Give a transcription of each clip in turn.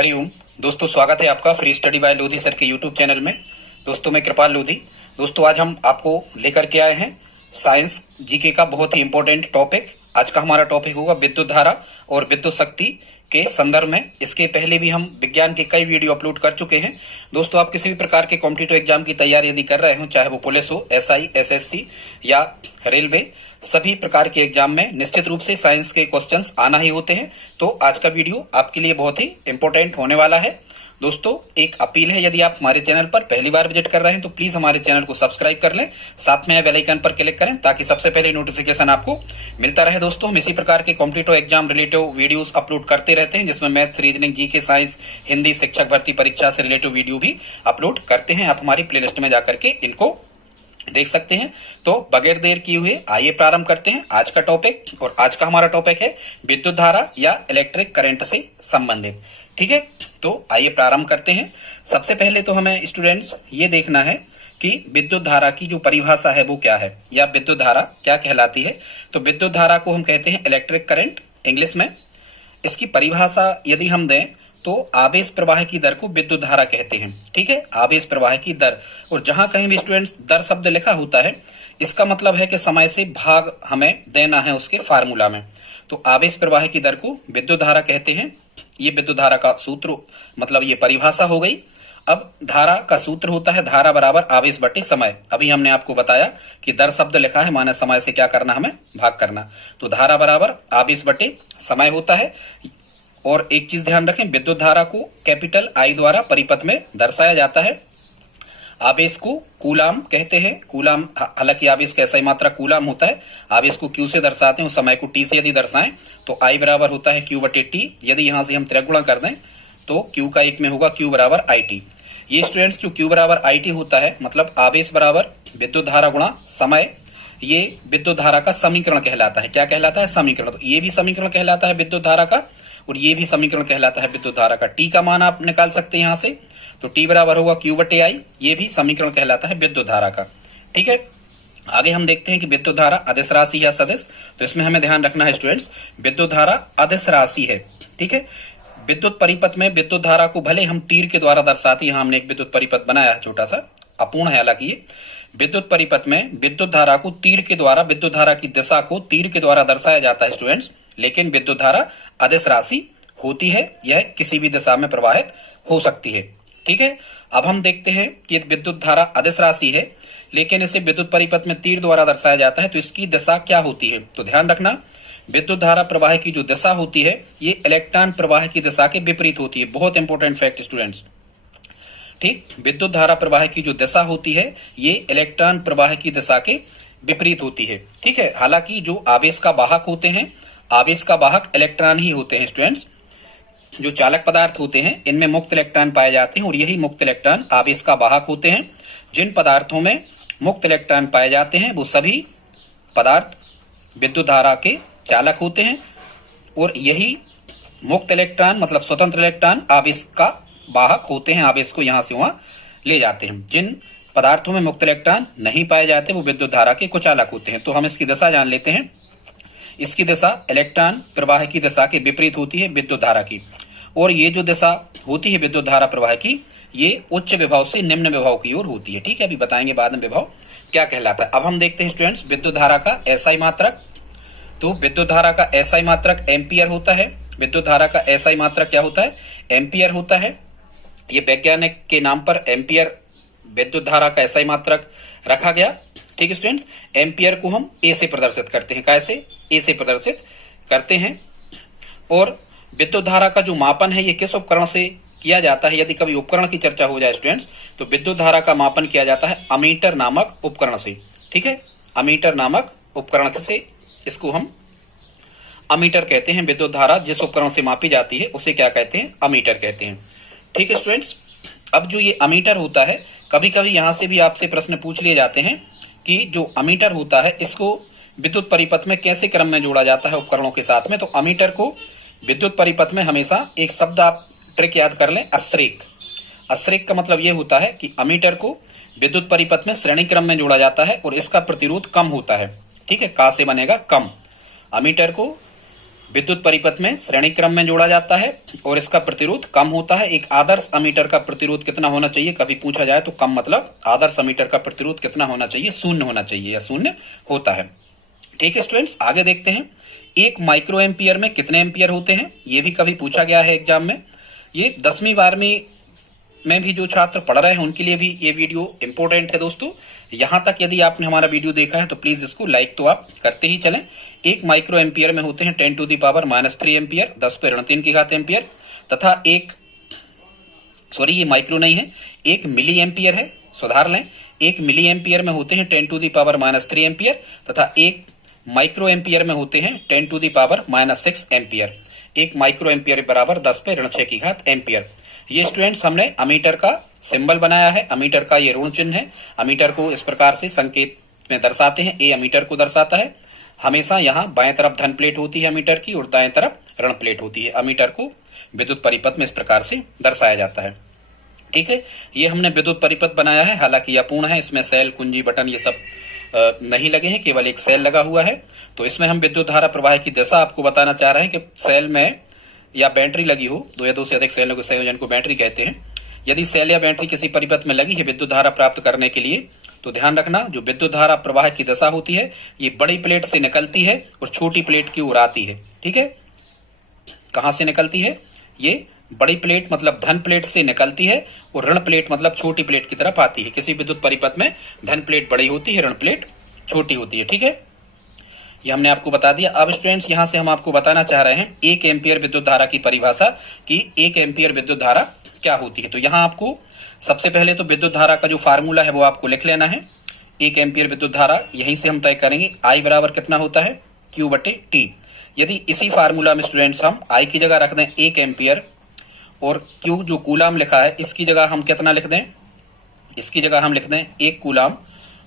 हरिओम दोस्तों, स्वागत है आपका free study bye Lodhi sir के यूट्यूब चैनल में। दोस्तों मैं कृपाल लोधी। दोस्तों आज हम आपको लेकर के आए हैं साइंस जीके का बहुत ही इंपॉर्टेंट टॉपिक। आज का हमारा टॉपिक होगा विद्युत धारा और विद्युत शक्ति के संदर्भ में। इसके पहले भी हम विज्ञान के कई वीडियो अपलोड कर चुके हैं। दोस्तों आप किसी भी प्रकार के कॉम्पिटिटिव एग्जाम की तैयारी यदि कर रहे हो, चाहे वो पुलिस हो, एसआई, एसएससी या रेलवे, सभी प्रकार के एग्जाम में निश्चित रूप से साइंस के क्वेश्चंस आना ही होते हैं। तो आज का वीडियो आपके लिए बहुत ही इंपॉर्टेंट होने वाला है। दोस्तों एक अपील है, यदि आप हमारे चैनल पर पहली बार विजिट कर रहे हैं तो प्लीज हमारे चैनल को सब्सक्राइब कर लें, साथ में बेल आइकन पर क्लिक करें ताकि सबसे पहले नोटिफिकेशन आपको मिलता रहे। दोस्तों हम इसी प्रकार के competitive exam relative videos upload करते रहते हैं, जिसमें maths, reasoning, GK, science, Hindi, शिक्षक भर्ती परीक्षा से रिलेटिव वीडियो भी अपलोड करते हैं। आप हमारी प्लेलिस्ट में जाकर के इनको देख सकते हैं। तो बगैर देर किए हुए आइए प्रारंभ करते हैं आज का टॉपिक। और आज का हमारा टॉपिक है विद्युत धारा या इलेक्ट्रिक करंट से संबंधित। ठीक है, तो आइए प्रारंभ करते हैं। सबसे पहले तो हमें स्टूडेंट्स ये देखना है कि विद्युत धारा की जो परिभाषा है वो क्या है, या विद्युत धारा क्या कहलाती है। तो विद्युत धारा को हम कहते हैं इलेक्ट्रिक करंट इंग्लिश में। इसकी परिभाषा यदि हम दें तो आवेश प्रवाह की दर को विद्युत धारा कहते हैं। ठीक है, आवेश प्रवाह की दर। और जहां कहीं भी स्टूडेंट्स दर शब्द लिखा होता है, इसका मतलब है कि समय से भाग हमें देना है उसके फार्मूला में। तो आवेश प्रवाह की दर को विद्युत धारा कहते हैं। ये विद्युत धारा का सूत्र, मतलब ये परिभाषा हो गई। अब धारा का सूत्र होता है धारा बराबर आवेश बटे समय। अभी हमने आपको बताया कि दर शब्द लिखा है, माने समय से क्या करना, हमें भाग करना। तो धारा बराबर आवेश बटे समय होता है। और एक चीज ध्यान रखें, विद्युत धारा को कैपिटल आई द्वारा परिपथ में दर्शाया जाता है। आवेश को कूलाम कहते हैं। कूलाम, हालांकि आवेश का SI मात्रा कूलाम होता है। आवेश को क्यू से दर्शाते हैं, समय को टी से यदि दर्शाएं तो आई बराबर होता है क्यू बटे टी। यदि यहां से हम त्रिगुणा कर दें तो क्यू का एक में होगा क्यू बराबर आई टी। ये स्टूडेंट्स जो क्यू बराबर आई टी होता है, मतलब आवेश बराबर विद्युत धारा गुणा समय, ये विद्युत धारा का समीकरण कहलाता है। क्या कहलाता है? समीकरण। तो ये भी समीकरण कहलाता है विद्युत धारा का, और ये भी समीकरण कहलाता है विद्युत धारा का। टी का मान आप निकाल सकते हैं यहां से, तो टी बराबर होगा क्यू बटे आई। ये भी समीकरण कहलाता है विद्युत धारा का। ठीक है, आगे हम देखते हैं कि विद्युत धारा अदिश राशि या सदिश। तो इसमें हमें ध्यान रखना है स्टूडेंट्स, विद्युत धारा अदिश राशि है। ठीक है, विद्युत परिपथ में विद्युत धारा को भले हम तीर के द्वारा दर्शाते हैं। हमने एक विद्युत परिपथ बनाया है, छोटा सा, अपूर्ण है हालांकि ये। विद्युत परिपथ में विद्युत धारा को तीर के द्वारा, विद्युत धारा की दिशा को तीर के द्वारा दर्शाया जाता है स्टूडेंट्स। लेकिन विद्युत धारा अदिश राशि होती है, यह किसी भी दिशा में प्रवाहित हो सकती है। ठीक है, अब हम देखते हैं कि विद्युत धारा अदिश राशि है, लेकिन इसे विद्युत परिपथ में तीर द्वारा दर्शाया जाता है। तो इसकी दिशा क्या होती है? तो ध्यान रखना, विद्युत धारा प्रवाह की जो दिशा होती है ये इलेक्ट्रॉन प्रवाह की दिशा के विपरीत होती है। बहुत इंपॉर्टेंट फैक्ट स्टूडेंट्स। ठीक, विद्युत धारा प्रवाह की जो दिशा होती है ये इलेक्ट्रॉन प्रवाह की दिशा के विपरीत होती है। ठीक है, हालांकि जो आवेश का वाहक होते हैं, आवेश का वाहक इलेक्ट्रॉन ही होते हैं स्टूडेंट्स। जो चालक पदार्थ होते हैं इनमें मुक्त इलेक्ट्रॉन पाए जाते हैं, और यही मुक्त इलेक्ट्रॉन आवेश का वाहक होते हैं। जिन पदार्थों में मुक्त इलेक्ट्रॉन पाए जाते हैं वो सभी पदार्थ विद्युत धारा के चालक होते हैं, और यही मुक्त इलेक्ट्रॉन, मतलब स्वतंत्र इलेक्ट्रॉन, आवेश का वाहक होते हैं। आवेश को यहां से वहां ले जाते हैं। जिन पदार्थों में मुक्त इलेक्ट्रॉन नहीं पाए जाते वो विद्युत धारा के कुचालक होते हैं। तो हम इसकी दिशा जान लेते हैं। इसकी दिशा इलेक्ट्रॉन प्रवाह की दिशा के विपरीत होती है विद्युत धारा की। और ये जो दिशा होती है विद्युत धारा प्रवाह की, ये उच्च विभव से निम्न विभव की ओर होती है। ठीक है, अभी बताएंगे बाद में विभव क्या कहलाता है। अब हम देखते हैं स्टूडेंट्स विद्युत धारा का SI मात्रक। तो विद्युत धारा का SI मात्रक एम्पियर होता है। विद्युत धारा का SI मात्रक क्या होता है? एम्पियर होता है। ये वैज्ञानिक के नाम पर एम्पियर विद्युत धारा का SI मात्रक रखा गया। ठीक है स्टूडेंट्स, एम्पियर को हम ए से प्रदर्शित करते हैं। कैसे? ए से प्रदर्शित करते हैं। और विद्युत धारा का जो मापन है ये किस उपकरण से किया जाता है? यदि कभी उपकरण की चर्चा हो जाए स्टूडेंट्स, तो विद्युत धारा का मापन किया जाता है अमीटर नामक उपकरण से। ठीक है, अमीटर नामक उपकरण से, इसको हम अमीटर कहते हैं। विद्युत धारा जिस उपकरण से मापी जाती है उसे क्या कहते हैं? अमीटर कहते हैं। ठीक है स्टूडेंट्स, अब जो ये अमीटर होता है, कभी कभी यहां से भी आपसे प्रश्न पूछ लिए जाते हैं कि जो अमीटर होता है इसको विद्युत परिपथ में कैसे क्रम में जोड़ा जाता है उपकरणों के साथ में। तो अमीटर को विद्युत परिपथ में हमेशा एक शब्द आप ट्रिक याद कर लें, अश्रेक। अश्रेक का मतलब यह होता है कि अमीटर को विद्युत परिपथ में श्रेणी क्रम में जोड़ा जाता है और इसका प्रतिरोध कम होता है। ठीक है, का से बनेगा कम। अमीटर को विद्युत परिपथ में श्रेणी क्रम में जोड़ा जाता है और इसका प्रतिरोध कम होता है। एक आदर्श अमीटर का प्रतिरोध कितना होना चाहिए, कभी पूछा जाए तो कम मतलब आदर्श अमीटर का प्रतिरोध कितना होना चाहिए, शून्य होना चाहिए या शून्य होता है। ठीक है स्टूडेंट्स, आगे देखते हैं। 1 माइक्रो एम्पियर में कितने एम्पियर होते हैं, ये भी कभी पूछा गया है एग्जाम में। ये 10वीं 12वीं में भी जो छात्र पढ़ रहे हैं उनके लिए भी ये वीडियो इंपॉर्टेंट है दोस्तों। यहां तक यदि आपने हमारा वीडियो देखा है तो प्लीज इसको लाइक तो आप करते ही चलें। 1 माइक्रो एम्पियर में होते हैं 10⁻³ एम्पियर, 10⁻³ एम्पियर, तथा ये माइक्रो नहीं है, 1 मिली एम्पियर है, सुधार लें। 1 मिली एम्पियर में होते हैं 10⁻³ एम्पियर तथा 1 माइक्रो एम्पियर में होते हैं 10⁻6 एम्पियर। 1 माइक्रो एम्पियर बराबर 10⁻6 एम्पियर। ये स्टूडेंट्स हमने अमीटर का सिंबल बनाया है, अमीटर का ये ऋण चिन्ह है। अमीटर को इस प्रकार से संकेत में दर्शाते हैं, ए अमीटर को दर्शाता है। हमेशा यहाँ बाएं तरफ धन प्लेट होती है अमीटर की और दाएं तरफ ऋण प्लेट होती है। अमीटर को विद्युत परिपथ में इस प्रकार से दर्शाया जाता है। ठीक है, ये हमने विद्युत परिपथ बनाया है, हालांकि यह अपूर्ण है, इसमें सेल, कुंजी, बटन ये सब नहीं लगे हैं, केवल एक सेल लगा हुआ है। तो इसमें हम विद्युत धारा प्रवाह की दिशा आपको बताना चाह रहे हैं कि सेल में या बैटरी लगी हो, 2 या 2 से अधिक सेलों के संयोजन को बैटरी कहते हैं। यदि सेल या बैटरी किसी परिपथ में लगी है विद्युत धारा प्राप्त करने के लिए, तो ध्यान रखना जो विद्युत धारा प्रवाह की दिशा होती है ये बड़ी प्लेट से निकलती है और छोटी प्लेट की ओर आती है। ठीक है, कहां से निकलती है, ये बड़ी प्लेट मतलब धन प्लेट से निकलती है और ऋण प्लेट मतलब छोटी प्लेट की तरफ आती है। किसी विद्युत परिपथ में धन प्लेट बड़ी होती है, ऋण प्लेट छोटी होती है। ठीक है, ये हमने आपको बता दिया। अब स्टूडेंट्स यहां से हम आपको बताना चाह रहे हैं 1 एम्पियर विद्युत धारा की परिभाषा कि 1 एम्पियर विद्युत धारा क्या होती है। तो यहां आपको सबसे पहले तो विद्युत धारा का जो फार्मूला है वो आपको लिख लेना है। 1 एम्पियर विद्युत धारा यहीं से हम तय करेंगे, I बराबर कितना होता है, Q/T। यदि इसी फार्मूला में स्टूडेंट्स हम I की जगह रख दें 1 एम्पियर और Q जो कूलाम लिखा है इसकी जगह हम कितना लिख दें, इसकी जगह हम लिख दें 1 कूलाम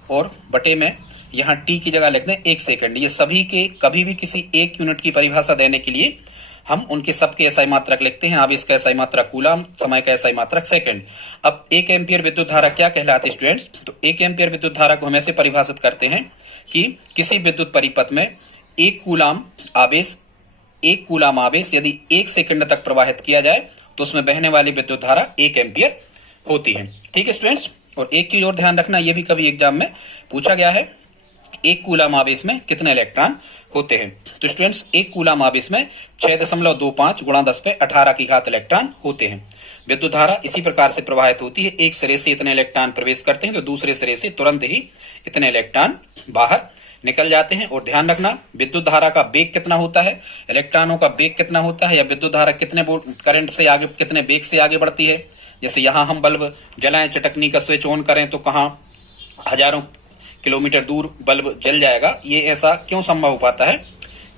और बटे में यहाँ T की जगह लिख दें 1 सेकंड। ये सभी के कभी भी किसी एक यूनिट की परिभाषा देने के लिए हम उनके सबके SI मात्रक लिखते हैं। आवेश का SI मात्रक कूलाम, समय का SI मात्रक सेकंड। अब 1 एम्पियर विद्युत धारा क्या कहलाती है स्टूडेंट्स, तो 1 एम्पियर विद्युत धारा को हम ऐसे परिभाषित करते हैं कि किसी विद्युत परिपथ में 1 कूलाम आवेश यदि 1 सेकंड तक प्रवाहित किया जाए तो उसमें बहने वाली विद्युत धारा 1 एम्पियर होती है। ठीक है स्टूडेंट्स, और एक चीज और ध्यान रखना, यह भी कभी एग्जाम में पूछा गया है, 1 कूलाम आवेश में कितने इलेक्ट्रॉन होते हैं। तो स्टूडेंट्स 1 कूलाम आवेश में 6.25 × 10⁻18 इलेक्ट्रॉन होते हैं। विद्युत धारा इसी प्रकार से प्रवाहित होती है, एक सिरे से इतने इलेक्ट्रॉन प्रवेश करते हैं तो दूसरे सिरे से तुरंत ही इतने इलेक्ट्रॉन बाहर निकल जाते हैं। और ध्यान रखना विद्युत धारा का वेग कितना होता है, इलेक्ट्रॉनों का वेग कितना होता है, या विद्युत धारा कितने करंट से आगे, कितने वेग से आगे बढ़ती है। जैसे यहाँ हम बल्ब जलाएं, चटकनी का स्विच ऑन करें तो कहाँ हजारों किलोमीटर दूर बल्ब जल जाएगा। ये ऐसा क्यों संभव हो पाता है,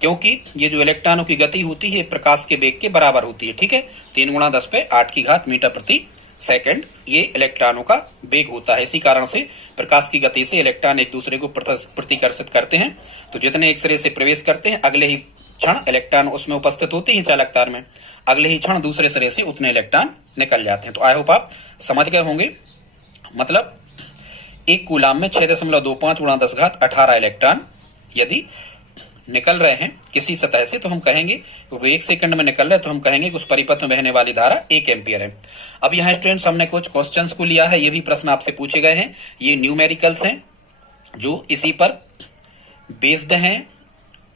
क्योंकि ये जो इलेक्ट्रॉनों की गति होती है प्रकाश के वेग के बराबर होती है। ठीक है, 3 × 10⁸ मीटर प्रति सेकंड ये इलेक्ट्रॉनों का वेग होता है। इसी कारण से प्रकाश की गति से इलेक्ट्रॉन एक दूसरे को प्रतिकर्षित करते हैं। तो जितने एक सिरे से प्रवेश करते हैं अगले ही क्षण इलेक्ट्रॉन उसमें उपस्थित होते हैं चालक तार में, अगले ही क्षण दूसरे सिरे से उतने इलेक्ट्रॉन निकल जाते हैं। तो आई होप आप समझ गए होंगे। मतलब 1 कूलाम में 6.25 × 10⁻18 इलेक्ट्रॉन यदि निकल रहे हैं किसी सतह से तो हम कहेंगे वो 1 सेकंड में निकल रहे हैं तो हम कहेंगे कि उस परिपथ में बहने वाली धारा 1 एम्पियर है। अब यहाँ स्टूडेंट्स हमने कुछ क्वेश्चंस को लिया है, ये भी प्रश्न आपसे पूछे गए हैं, ये न्यूमेरिकल्स हैं जो इसी पर बेस्ड हैं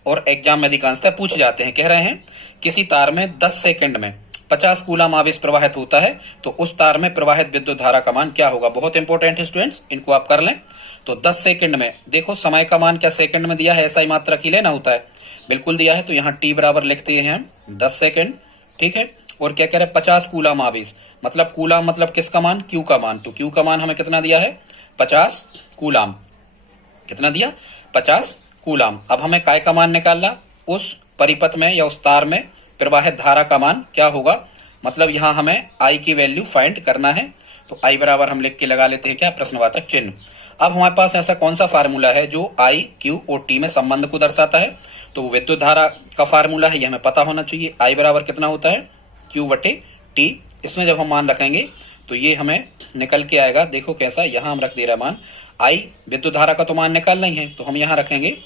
और एग्जाम में अधिकांशतः पूछे जाते हैं। कह रहे हैं किसी तार में 10 सेकंड में 50 कूलाम आवेश प्रवाहित होता है तो उस तार में प्रवाहित विद्युत धारा का मान क्या होगा। बहुत इंपॉर्टेंट है स्टूडेंट्स, इनको आप कर लें। तो 10 सेकंड में देखो समय का मान क्या सेकंड में दिया है, SI मात्रक ही लेना होता है, बिल्कुल दिया है। तो यहाँ T बराबर लिखते हैं हम 10 सेकंड। ठीक है, और क्या कह रहे हैं 50 कूलाम आवेश, मतलब कूलाम मतलब किसका मान, Q का मान। तो Q का मान हमें कितना दिया है 50 कूलाम, कितना दिया 50 कूलाम। अब हमें काय का मान निकालना, उस परिपथ में या उस तार में प्रवाहित धारा का मान क्या होगा, मतलब यहाँ हमें I की वैल्यू फाइंड करना है। तो I बराबर हम लिख के लगा लेते हैं क्या, प्रश्नवाचक चिन्ह। अब हमारे पास ऐसा कौन सा फार्मूला है जो I, Q और T में संबंध को दर्शाता है, तो विद्युत धारा का फार्मूला है, ये हमें पता होना चाहिए। I बराबर कितना होता है Q/T। इसमें जब हम मान रखेंगे तो ये हमें निकल के आएगा, देखो कैसा, यहाँ हम रख दे रहा मान I, विद्युत धारा का तो मान निकालना ही है, तो हम यहाँ रखेंगे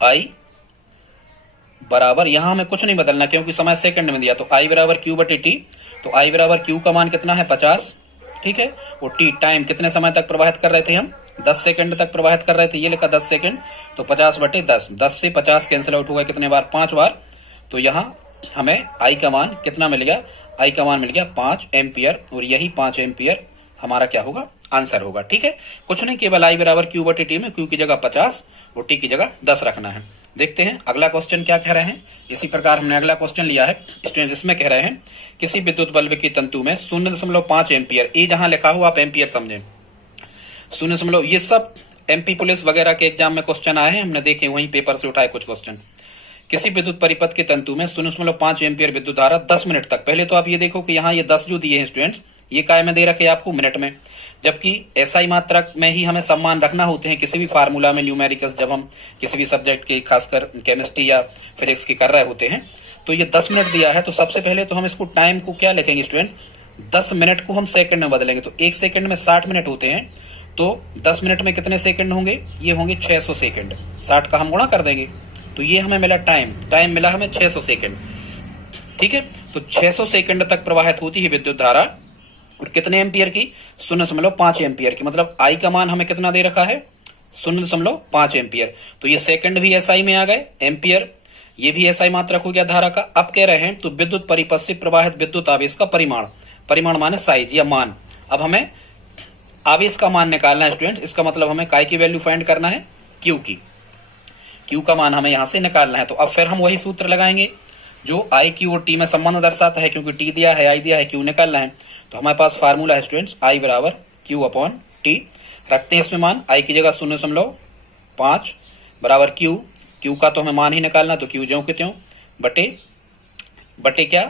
I बराबर, यहाँ हमें कुछ नहीं बदलना क्योंकि समय सेकंड में दिया, तो आई बराबर क्यू बटे टी। तो आई बराबर क्यू का मान कितना है 50, ठीक है। और टी टाइम कितने समय तक प्रवाहित कर रहे थे हम, 10 सेकंड तक प्रवाहित कर रहे थे, ये लिखा 10 सेकंड। तो 50 बटे 10, 10 से 50 कैंसिल आउट होगा कितने बार, 5 बार। तो यहाँ हमें आई का मान कितना मिल गया, आई का मान मिल गया 5 एम्पियर, और यही 5 एम्पियर हमारा क्या होगा, आंसर होगा, ठीक है। कुछ नहीं, केवल आई बराबर क्यू बटे टी में क्यू की जगह 50 और टी की जगह 10 रखना है। देखते हैं अगला क्वेश्चन क्या कह रहे हैं। इसी प्रकार हमने अगला क्वेश्चन लिया है स्टूडेंट, इसमें कह रहे हैं किसी विद्युत बल्ब की तंतु में 0.5 एम्पियर, ये जहां लिखा हो आप एम्पियर समझें, 0. ये सब एमपी पुलिस वगैरह के एग्जाम में क्वेश्चन आए हैं, हमने देखे वहीं पेपर से उठाए कुछ क्वेश्चन। किसी विद्युत परिपथ के तंतु में 0.5 एम्पियर विद्युत धारा 10 मिनट तक, पहले तो आप ये देखो कि यहाँ ये 10 जो दिए हैं स्टूडेंट्स, ये काय में दे रखे आपको, मिनट में, जबकि एसआई मात्रक में ही हमें सम्मान रखना होते हैं किसी भी फार्मूला में, न्यूमेरिकल्स जब हम किसी भी सब्जेक्ट के खासकर केमिस्ट्री या फिजिक्स की कर रहे होते हैं। तो ये 10 मिनट दिया है, तो सबसे पहले तो हम इसको टाइम को क्या लिखेंगे स्टूडेंट, 10 मिनट को हम सेकंड में बदलेंगे। तो 1 सेकंड में 60 मिनट होते हैं, तो 10 मिनट में कितने सेकंड होंगे, ये होंगे 600 सेकंड, 60 का हम गुणा कर देंगे, तो ये हमें मिला टाइम मिला हमें 600 सेकंड, ठीक है। तो 600 सेकंड तक प्रवाहित होती है विद्युत धारा, और कितने एम्पियर की, 0.5 एम्पियर की। मतलब आई का मान हमें कितना दे रखा है, 0.5 एम्पियर। तो ये सेकंड भी एसआई में आ गए, एम्पियर ये भी एसआई मात्रक हो गया धारा का। अब कह रहे हैं तो विद्युत परिपथ से प्रवाहित विद्युत आवेश का परिमाण, परिमाण माने साइज या मान। अब हमें आवेश का मान निकालना है स्टूडेंट, इसका मतलब हमें काय की वैल्यू फाइंड करना है, क्यू की, क्यू का मान हमें यहां से निकालना है। तो अब फिर हम वही सूत्र लगाएंगे जो आई क्यू और टी में संबंध दर्शाता है, क्योंकि टी दिया है आई दिया है, क्यू निकालना है। तो हमारे पास फार्मूला है स्टूडेंट्स, आई बराबर क्यू अपॉन टी, रखते हैं इसमें मान, आई की जगह 0.5 बराबर क्यू, क्यू का तो हमें मान ही निकालना, तो क्यू ज्यों के त्यों बटे क्या,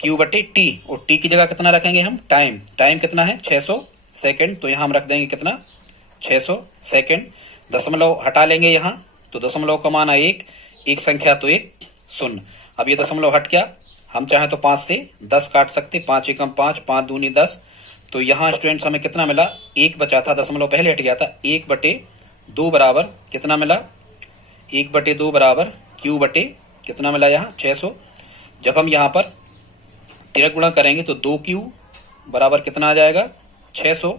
क्यू बटे टी, और टी की जगह कितना रखेंगे हम, टाइम कितना है 600 सेकंड, तो यहां हम रख देंगे कितना 600 सेकंड। दशमलव हटा लेंगे यहां, तो दशमलव का मान है 1 संख्या तो 1 0। अब ये दशमलव हट गया, हम चाहे तो 5 से 10 काट सकते, 5 एकम 5, 5 दूनी 10। तो यहाँ स्टूडेंट्स हमें कितना मिला, 1 बचा था, दशमलव पहले हट गया था, 1/2 बराबर कितना मिला, 1/2 बराबर क्यू बटे कितना मिला यहाँ 600। जब हम यहाँ पर तिरक गुणा करेंगे तो 2Q बराबर कितना आ जाएगा 600।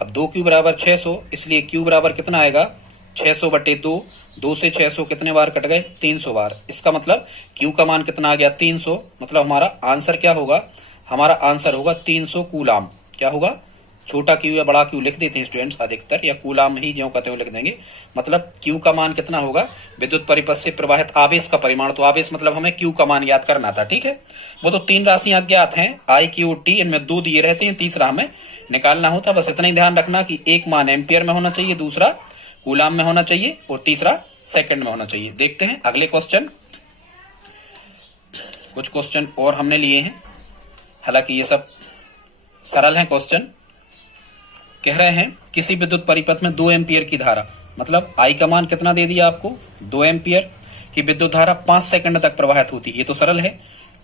अब 2Q बराबर 600, इसलिए Q बराबर कितना आएगा 600/2, 2 से 600 कितने बार कट गए, 300 बार। इसका मतलब Q का मान कितना आ गया 300, मतलब हमारा आंसर क्या होगा, हमारा आंसर होगा 300 कूलाम। क्या होगा, छोटा Q या बड़ा Q लिख देते हैं स्टूडेंट्स अधिकतर, या कूलाम ही ज्यों कहते हो लिख देंगे। मतलब Q का मान कितना होगा, विद्युत परिपथ से प्रवाहित आवेश का परिमाण। तो आवेश मतलब हमें Q का मान याद करना था, ठीक है। वो तो 3 राशियां अज्ञात हैं, I, Q, T, इनमें 2 दिए रहते हैं, तीसरा हमें निकालना होता। बस इतना ही ध्यान रखना कि एक मान एम्पियर में होना चाहिए, दूसरा कूलाम में होना चाहिए, और तीसरा सेकंड में होना चाहिए। देखते हैं अगले क्वेश्चन, कुछ क्वेश्चन और हमने लिए हैं, हालांकि ये सब सरल हैं क्वेश्चन। कह रहे हैं किसी विद्युत परिपथ में 2 एम्पियर की धारा, मतलब आई का मान कितना दे दिया आपको 2 एम्पियर की विद्युत धारा 5 सेकंड तक प्रवाहित होती है, ये तो सरल है।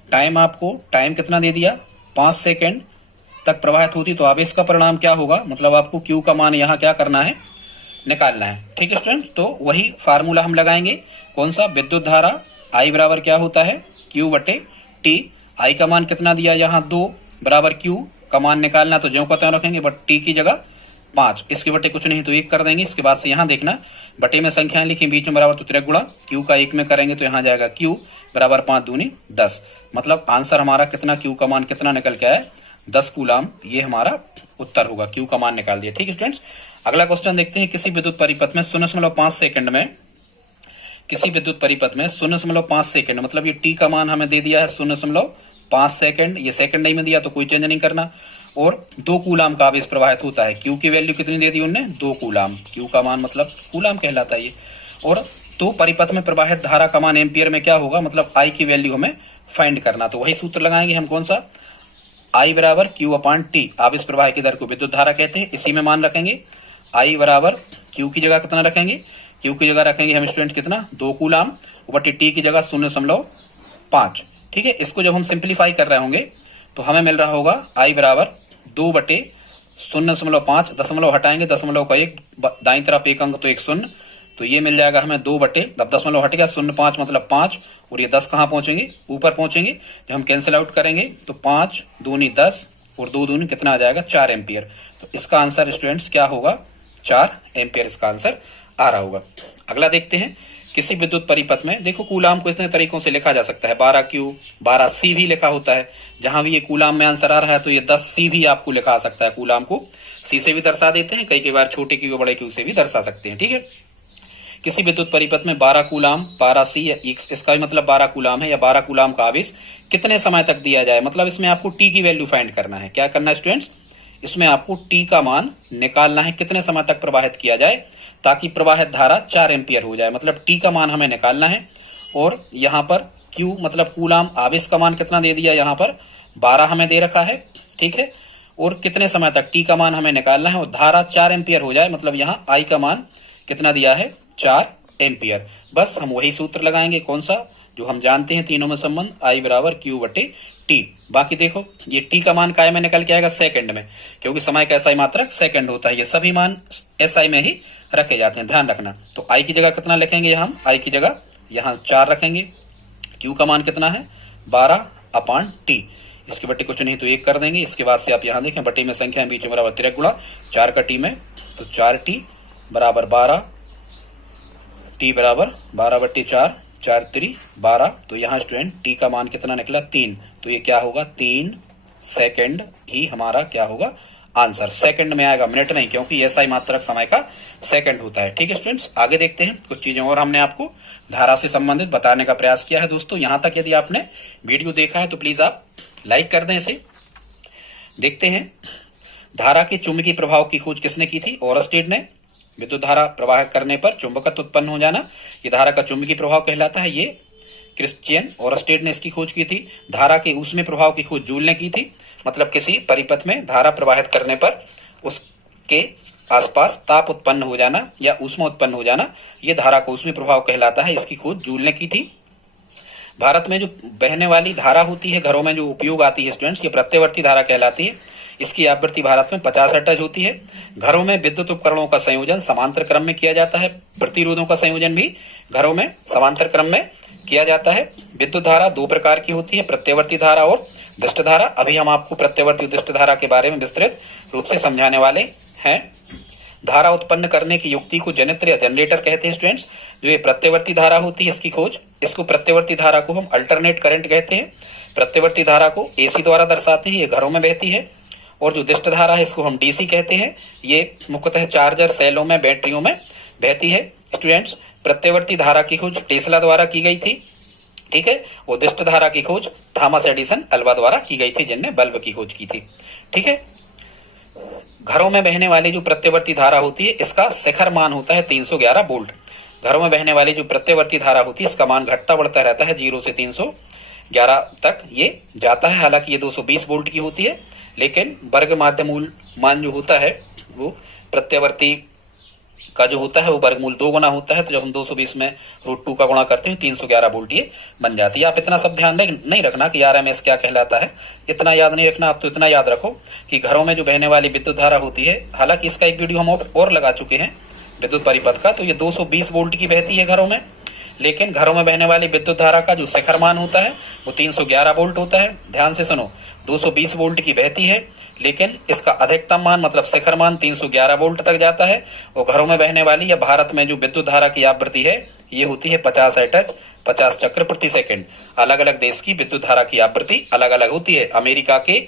टाइम कितना दे दिया 5 सेकंड तक प्रवाहित होती, तो आवेश का परिणाम क्या होगा, मतलब आपको क्यू का मान यहाँ क्या करना है, निकालना है, ठीक है स्टूडेंट। तो वही फार्मूला हम लगाएंगे, कौन सा, विद्युत धारा आई बराबर क्या होता है क्यू बटे टी। आई का मान कितना दिया यहाँ 2 बराबर क्यू का मान निकालना, तो ज्यों का त्यों रखेंगे, बट टी की जगह 5, इसके बटे कुछ नहीं तो 1 कर देंगे। इसके बाद से यहाँ देखना, बटे में संख्याएं लिखी, बीच में बराबर, तो तिरक गुणा क्यू का 1 में करेंगे, तो यहाँ जाएगा क्यू बराबर 5 दूनी 10। मतलब आंसर हमारा कितना, क्यू का मान कितना निकल के आया 10 कूलाम, ये हमारा उत्तर होगा, क्यू का मान निकाल दिया, ठीक है स्टूडेंट्स। अगला क्वेश्चन देखते हैं, किसी विद्युत परिपथ में 0.5 सेकंड में, किसी विद्युत परिपथ में 0.5 सेकंड, मतलब ये टी का मान हमें दे दिया है 0.5 सेकंड, ये सेकंड नहीं में दिया तो कोई चेंज नहीं करना, और 2 कूलाम का आवेश प्रवाहित होता है। क्यू की वैल्यू कितनी दे दी उनने 2 कूलाम, क्यू का मान मतलब कूलाम कहलाता है ये। और तो परिपथ में प्रवाहित धारा का मान एम्पियर में क्या होगा, मतलब आई की वैल्यू हमें फाइंड करना। तो वही सूत्र लगाएंगे हम, कौन सा, आई बराबर क्यू अपॉन टी, आवेश प्रवाह की दर को विद्युत धारा कहते हैं, इसी में मान रखेंगे। आई बराबर क्यू की जगह कितना रखेंगे, क्यू की जगह रखेंगे हम स्टूडेंट कितना 2 कूलाम, बटे टी की जगह 0.5, ठीक है। इसको जब हम सिंप्लीफाई कर रहे होंगे तो हमें मिल रहा होगा आई बराबर 2 बटे 0.5, दशमलव हटाएंगे, दशमलव का 1, दाईं तरफ 1 अंक तो 1 0, तो ये मिल जाएगा हमें 2 बटे, अब दशमलव हट गया, 0.5 मतलब 5, और ये 10 कहाँ पहुंचेंगे, ऊपर पहुंचेंगे। जब हम कैंसिल आउट करेंगे तो 5 दूनी 10 और 2 दूनी कितना आ जाएगा, 4 एम्पियर। तो इसका आंसर स्टूडेंट्स क्या होगा, 4 एम्पियर इसका आंसर आ रहा होगा। अगला देखते हैं, किसी विद्युत परिपथ में, देखो कूलाम को इतने तरीकों से लिखा जा सकता है, 12Q 12C भी लिखा होता है। जहां भी ये कूलाम में आंसर आ रहा है तो ये 10C भी आपको लिखा आ सकता है। कूलाम को C से भी दर्शा देते हैं, कई बार छोटे Q बड़े Q से भी दर्शा सकते हैं, ठीक है। किसी विद्युत परिपथ में 12 कूलाम 12C, इसका भी मतलब 12 कूलाम है या 12 कूलाम का आवेश कितने समय तक दिया जाए, मतलब इसमें आपको टी की वैल्यू फाइंड करना है। क्या करना है स्टूडेंट्स, इसमें आपको टी का मान निकालना है, कितने समय तक प्रवाहित किया जाए ताकि प्रवाहित धारा 4 एम्पियर हो जाए। मतलब टी का मान हमें निकालना है, और यहाँ पर क्यू मतलब कूलाम आवेश का मान कितना दे दिया, यहाँ पर 12 हमें दे रखा है, ठीक है। और कितने समय तक टी का मान हमें निकालना है और धारा 4 एम्पियर हो जाए, मतलब यहाँ आई का मान कितना दिया है, 4 एम्पियर। बस हम वही सूत्र लगाएंगे, कौन सा, जो हम जानते हैं तीनों में संबंध, आई बराबर क्यू बटे टी। बाकी देखो ये टी का मान काय में निकल के आएगा, सेकंड में, क्योंकि समय का एसआई मात्रक सेकंड होता है। ये सभी मान एसआई में ही रखे जाते हैं, ध्यान रखना। तो आई की जगह कितना लिखेंगे, हम आई की जगह यहाँ 4 रखेंगे। क्यू का मान कितना है, 12/टी। इसके बटे कुछ नहीं तो 1 कर देंगे। इसके बाद से आप यहाँ देखें, बटे में संख्या बीच में बराबर तिरक गुणा 4 का टी में, तो 4T बराबर 12, टी बराबर 12/4, 4 3 12। तो यहाँ स्टूडेंट टी का मान कितना निकला, 3। तो ये क्या होगा, 3 सेकंड ही हमारा क्या होगा आंसर। सेकंड में आएगा, मिनट नहीं, क्योंकि एसआई मात्रक समय का सेकंड होता है, ठीक है स्टूडेंट्स। आगे देखते हैं, कुछ चीजें और हमने आपको धारा से संबंधित बताने का प्रयास किया है। दोस्तों यहाँ तक यदि आपने वीडियो देखा है तो प्लीज आप लाइक कर दें इसे। देखते हैं, धारा के चुंबकीय प्रभाव की खोज किसने की थी, ओरस्टेड ने। विद्युत धारा प्रवाह करने पर चुंबकत्व उत्पन्न हो जाना, ये धारा का चुंबकीय प्रभाव कहलाता है। ये क्रिश्चियन ओरस्टेड ने इसकी खोज की थी। धारा के ऊष्मीय प्रभाव की खोज जूल ने की थी, मतलब किसी परिपथ में धारा प्रवाहित करने पर उसके आसपास ताप उत्पन्न हो जाना या ऊष्मा उत्पन्न हो जाना, ये धारा का ऊष्मीय प्रभाव कहलाता है। इसकी खोज जूल ने की थी। भारत में जो बहने वाली धारा होती है, घरों में जो उपयोग आती है स्टूडेंट्स, ये प्रत्यवर्ती धारा कहलाती है। इसकी आवृत्ति भारत में 50 हर्ट्ज होती है। घरों में विद्युत उपकरणों का संयोजन समांतर क्रम में किया जाता है। प्रतिरोधों का संयोजन भी घरों में समांतर क्रम में किया जाता है। विद्युत धारा 2 प्रकार की होती है, प्रत्यवर्ती धारा और दिष्ट धारा। अभी हम आपको प्रत्यवर्ती दिष्ट धारा के बारे में विस्तृत रूप से समझाने वाले हैं। धारा उत्पन्न करने की युक्ति को जनित्र या जनरेटर कहते हैं स्टूडेंट्स। जो ये प्रत्यवर्ती धारा होती है, इसकी खोज, इसको प्रत्यवर्ती धारा को हम अल्टरनेट करंट कहते हैं। प्रत्यवर्ती धारा को एसी द्वारा दर्शाते हैं, ये घरों में बहती है। और जो दिष्ट धारा है इसको हम डीसी कहते हैं, ये मुख्यतः चार्जर, सेलों में, बैटरियों में बहती है। स्टूडेंट्स, प्रत्यवर्ती धारा की खोज टेस्ला द्वारा की गई थी, ठीक है। और दिष्ट धारा की खोज थॉमस एडिसन अल्वा द्वारा की गई थी, जिनने बल्ब की खोज की थी, ठीक है। घरों में बहने वाली जो प्रत्यवर्ती धारा होती है, इसका शिखर मान होता है 311 वोल्ट। घरों में बहने वाली जो प्रत्यवर्ती धारा होती है, इसका मान घटता बढ़ता रहता है, 0 से 311 तक ये जाता है। हालांकि ये 220 वोल्ट की होती है, लेकिन वर्ग माध्य मूल मान जो होता है वो प्रत्यवर्ती का जो होता है वो वर्गमूल 2 गुना होता है। तो जब हम 220 में √2 का गुणा करते हैं 311 वोल्ट ये बन जाती है। आप इतना सब ध्यान नहीं रखना कि आरएमएस क्या कहलाता है, इतना याद नहीं रखना। आप तो इतना याद रखो कि घरों में जो बहने वाली विद्युत धारा होती है, हालांकि इसका एक वीडियो हम और लगा चुके हैं विद्युत परिपथ का, तो ये 220 वोल्ट की बहती है घरों में। लेकिन घरों में बहने वाली विद्युत धारा का जो शिखर मान होता है वो 311 वोल्ट होता है। ध्यान से सुनो, 220 वोल्ट की बहती है, लेकिन इसका अधिकतम मान मतलब शिखर मान 311 वोल्ट तक जाता है। और घरों में बहने वाली या भारत में जो विद्युत धारा की आवृत्ति है ये होती है 50 हर्ट्ज, 50 चक्र प्रति सेकंड। अलग अलग देश की विद्युत धारा की आवृत्ति अलग अलग होती है। अमेरिका के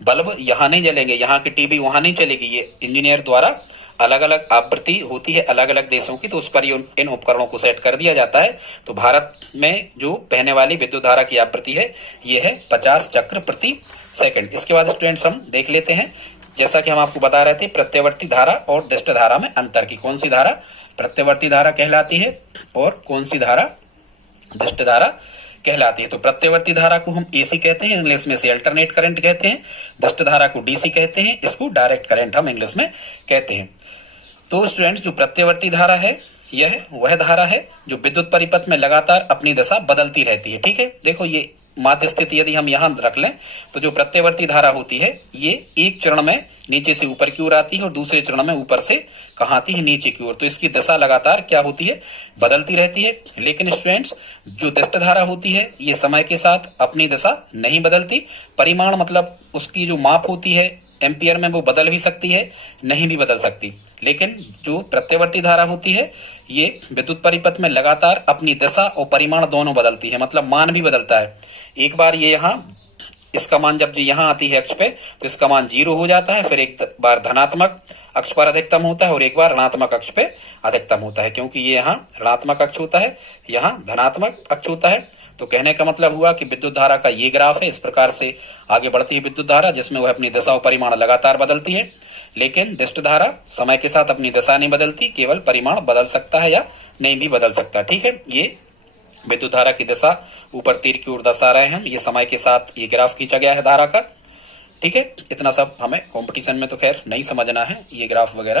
बल्ब यहाँ नहीं जलेंगे, यहाँ की टीवी वहां नहीं चलेगी, ये इंजीनियर द्वारा अलग अलग आवृत्ति होती है अलग अलग देशों की, तो उस पर इन उपकरणों को सेट कर दिया जाता है। तो भारत में जो बहने वाली विद्युत धारा की आवृत्ति है ये है 50 चक्र प्रति सेकंड। इसके बाद स्टूडेंट्स हम देख लेते हैं, जैसा कि हम आपको बता रहे थे, प्रत्यवर्ती धारा और दिष्ट धारा में अंतर की। कौन सी धारा प्रत्यवर्ती धारा कहलाती है और कौन सी धारा दिष्ट धारा कहलाती है। तो प्रत्यवर्ती धारा को हम एसी कहते हैं, इंग्लिश में से अल्टरनेट करंट कहते हैं। दिष्ट धारा को डीसी कहते हैं, इसको डायरेक्ट करंट हम इंग्लिश में कहते हैं। तो स्टूडेंट्स, जो प्रत्यवर्ती धारा है यह वह धारा है जो विद्युत परिपथ में लगातार अपनी दिशा बदलती रहती है, ठीक है। देखो ये माध्य स्थिति यदि हम यहाँ रख लें तो जो प्रत्यवर्ती धारा होती है ये एक चरण में नीचे से ऊपर की ओर आती है और दूसरे चरण में ऊपर से कहाँ आती है, नीचे की ओर। तो इसकी दिशा लगातार क्या होती है, बदलती रहती है। लेकिन स्टूडेंट्स, जो दिष्ट धारा होती है ये समय के साथ अपनी दिशा नहीं बदलती। परिमाण मतलब उसकी जो माप होती है एम्पियर में, वो बदल भी सकती है, नहीं भी बदल सकती। लेकिन जो प्रत्यवर्ती धारा होती है ये विद्युत परिपथ में लगातार अपनी दिशा और परिमाण दोनों बदलती है, मतलब मान भी बदलता है। एक बार ये यहाँ इसका मान जब यहाँ आती है अक्ष पे तो इसका मान 0 हो जाता है, फिर एक बार धनात्मक अक्ष पर अधिकतम होता है और एक बार ऋणात्मक अक्ष पे अधिकतम होता है, क्योंकि ये यहाँ ऋणात्मक अक्ष होता है, यहाँ धनात्मक अक्ष होता है। तो कहने का मतलब हुआ कि विद्युत धारा का ये ग्राफ है, इस प्रकार से आगे बढ़ती है विद्युत धारा, जिसमें वह अपनी दिशा और परिमाण लगातार बदलती है। लेकिन दिष्ट धारा समय के साथ अपनी दिशा नहीं बदलती, केवल परिमाण बदल सकता है या नहीं भी बदल सकता। ठीक है, ये विद्युत धारा की दिशा ऊपर तीर की ओर दर्शा रहे हैं हम, ये समय के साथ ये ग्राफ खींचा गया है धारा का। ठीक है, इतना सब हमें कंपटीशन में तो खैर नहीं समझना है ये ग्राफ वगैरह।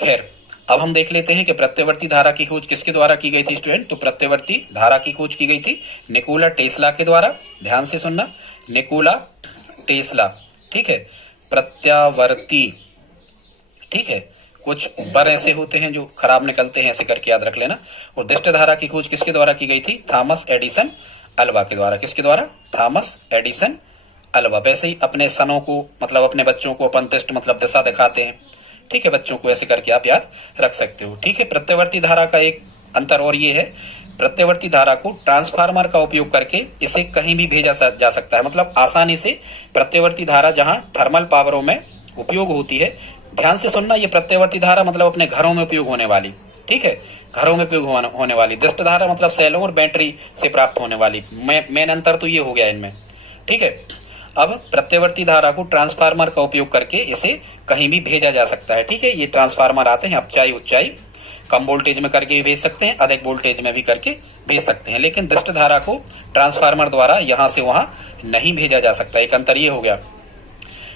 खैर, अब हम देख लेते हैं कि प्रत्यवर्ती धारा की खोज किसके द्वारा की गई थी स्टूडेंट। तो प्रत्यवर्ती धारा की खोज की गई थी निकोला टेस्ला के द्वारा। ध्यान से सुनना, निकोला टेस्ला। ठीक है, प्रत्यावर्ती। ठीक है, कुछ बर ऐसे होते हैं जो खराब निकलते हैं, ऐसे करके याद रख लेना। और दिष्ट धारा की खोज किसके द्वारा की गई थी, थॉमस एडिसन अल्वा के द्वारा। किसके द्वारा, थॉमस एडिसन अल्वा। वैसे ही अपने सनों को मतलब अपने बच्चों को अपन दिष्ट मतलब दिशा दिखाते हैं। ठीक है, बच्चों को ऐसे करके आप याद रख सकते हो। ठीक है, प्रत्यवर्ती धारा का एक अंतर और ये है, प्रत्यवर्ती धारा को ट्रांसफार्मर का उपयोग करके इसे कहीं भी भेजा जा सकता है, मतलब आसानी से प्रत्यवर्ती धारा जहां थर्मल पावरों में उपयोग होती है। ध्यान से सुनना, ये प्रत्यवर्ती धारा मतलब अपने घरों में उपयोग होने वाली। ठीक है, घरों में उपयोग होने वाली। दिष्ट धारा मतलब सेलों और बैटरी से प्राप्त होने वाली। मेन अंतर तो ये हो गया इनमें। ठीक है, अब प्रत्यवर्ती धारा को ट्रांसफार्मर का उपयोग करके इसे कहीं भी भेजा जा सकता है। ठीक है, ये ट्रांसफार्मर आते हैं अपचाई उच्चाई, कम वोल्टेज में करके भी भेज सकते हैं, अधिक वोल्टेज में भी करके भेज सकते हैं। लेकिन दिष्ट धारा को ट्रांसफार्मर द्वारा यहाँ से वहां नहीं भेजा जा सकता, एक अंतर ये हो गया।